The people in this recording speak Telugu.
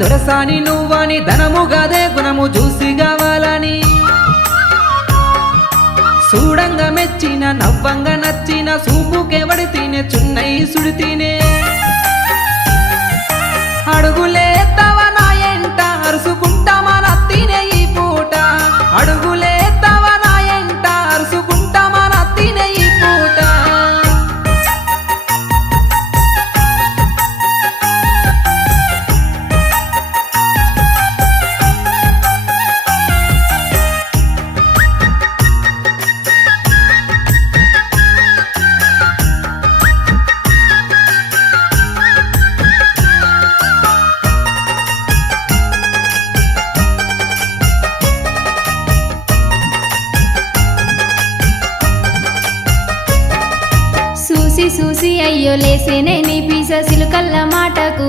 దొరసాని నువ్వని ధనము గదే గుణము చూసి కావాలని చూడంగా మెచ్చిన నవ్వంగా నచ్చిన సూపుకెవడి తినే చున్నై సుడి తినే అడుగులే తవ నా ఎంట అరుసుకుంటా మన తినే ఈ పూట అడుగులే తవ నా ఎంట అరుసుకుంటా మన తినే ఈ పూట చూసి చూసి అయ్యో లేసేనే నీ పీస సిలుకల్ల మాటకు